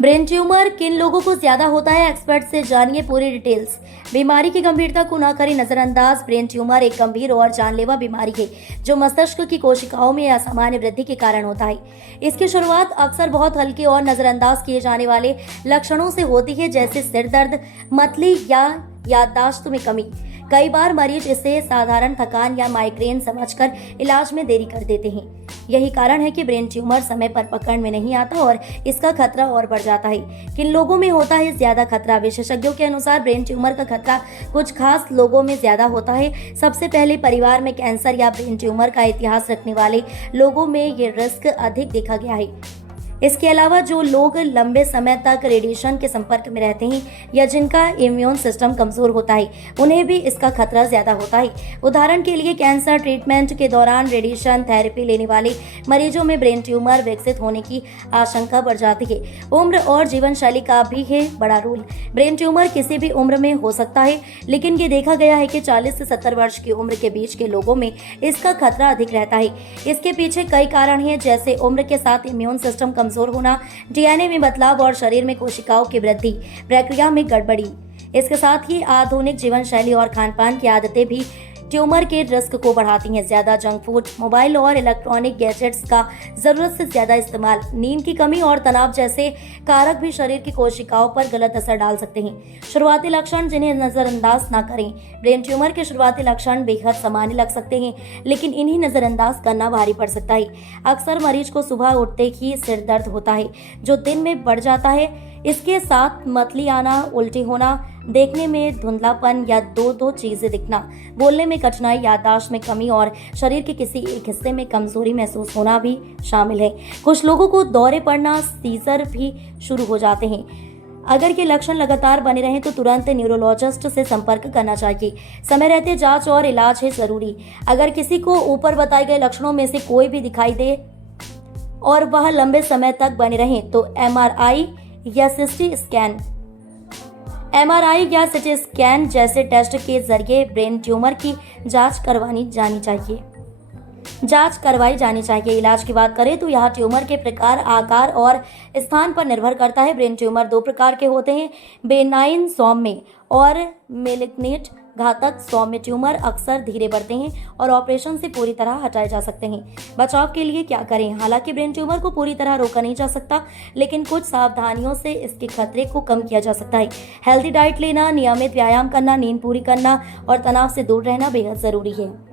Brain tumour किन लोगों को ज्यादा होता है, एक्सपर्ट से जानिए पूरी डिटेल्स। बीमारी की गंभीरता को न करें नजरअंदाज। ब्रेन ट्यूमर एक गंभीर और जानलेवा बीमारी है जो मस्तिष्क की कोशिकाओं में असामान्य वृद्धि के कारण होता है। इसकी शुरुआत अक्सर बहुत हल्के और नजरअंदाज किए जाने वाले लक्षणों से होती है, जैसे सिर दर्द, मतली या याददाश्त में कमी। कई बार मरीज इसे साधारण थकान या माइग्रेन समझकर इलाज में देरी कर देते हैं। यही कारण है कि ब्रेन ट्यूमर समय पर पकड़ में नहीं आता और इसका खतरा और बढ़ जाता है। किन लोगों में होता है ज्यादा खतरा? विशेषज्ञों के अनुसार ब्रेन ट्यूमर का खतरा कुछ खास लोगों में ज्यादा होता है। सबसे पहले, परिवार में कैंसर या ब्रेन ट्यूमर का इतिहास रखने वाले लोगों में ये रिस्क अधिक देखा गया है। इसके अलावा जो लोग लंबे समय तक रेडिएशन के संपर्क में रहते हैं या जिनका इम्यून सिस्टम कमजोर होता है, उन्हें भी इसका खतरा ज्यादा होता है। उदाहरण के लिए, कैंसर ट्रीटमेंट के दौरान रेडिएशन थेरेपी लेने वाले मरीजों में ब्रेन ट्यूमर विकसित होने की आशंका बढ़ जाती है। उम्र और जीवन शैली का भी है बड़ा रोल। ब्रेन ट्यूमर किसी भी उम्र में हो सकता है, लेकिन ये देखा गया है कि 40 से 70 वर्ष की उम्र के बीच के लोगों में इसका खतरा अधिक रहता है। इसके पीछे कई कारण हैं, जैसे उम्र के साथ इम्यून सिस्टम कमजोर होना, डीएनए में बदलाव और शरीर में कोशिकाओं की वृद्धि प्रक्रिया में गड़बड़ी। इसके साथ ही आधुनिक जीवन शैली और खान पान की आदतें भी ट्यूमर के रिस्क को बढ़ाती हैं। ज्यादा जंक फूड, मोबाइल और इलेक्ट्रॉनिक गैजेट्स का जरूरत से ज्यादा इस्तेमाल, नींद की कमी और तनाव जैसे कारक भी शरीर की कोशिकाओं पर गलत असर डाल सकते हैं। शुरुआती लक्षण जिन्हें नजरअंदाज न करें। ब्रेन ट्यूमर के शुरुआती लक्षण बेहद सामान्य लग सकते हैं, लेकिन इन्हें नजरअंदाज करना भारी पड़ सकता है। अक्सर मरीज को सुबह उठते ही सिर दर्द होता है, जो दिन में बढ़ जाता है। इसके साथ मतली आना, उल्टी होना, देखने में धुंधलापन या दो चीजें दिखना, बोलने में कठिनाई, याददाश्त में कमी और शरीर के किसी एक हिस्से में कमजोरी महसूस होना भी शामिल है। कुछ लोगों को दौरे पड़ना, सीजर भी शुरू हो जाते हैं। अगर ये लक्षण लगातार बने रहें तो तुरंत न्यूरोलॉजिस्ट से संपर्क करना चाहिए। समय रहते जांच और इलाज है जरूरी। अगर किसी को ऊपर बताए गए लक्षणों में से कोई भी दिखाई दे और वह लंबे समय तक बने रहें तो एमआरआई या सीटी स्कैन जैसे टेस्ट के जरिए ब्रेन ट्यूमर की जांच करवाई जानी चाहिए। इलाज की बात करें तो यह ट्यूमर के प्रकार, आकार और स्थान पर निर्भर करता है। ब्रेन ट्यूमर दो प्रकार के होते हैं, बेनाइन सौम्य और मेलिग्नेंट घातक। सौम्य ट्यूमर अक्सर धीरे बढ़ते हैं और ऑपरेशन से पूरी तरह हटाए जा सकते हैं। बचाव के लिए क्या करें? हालांकि ब्रेन ट्यूमर को पूरी तरह रोका नहीं जा सकता, लेकिन कुछ सावधानियों से इसके खतरे को कम किया जा सकता है। हेल्दी डाइट लेना, नियमित व्यायाम करना, नींद पूरी करना और तनाव से दूर रहना बेहद जरूरी है।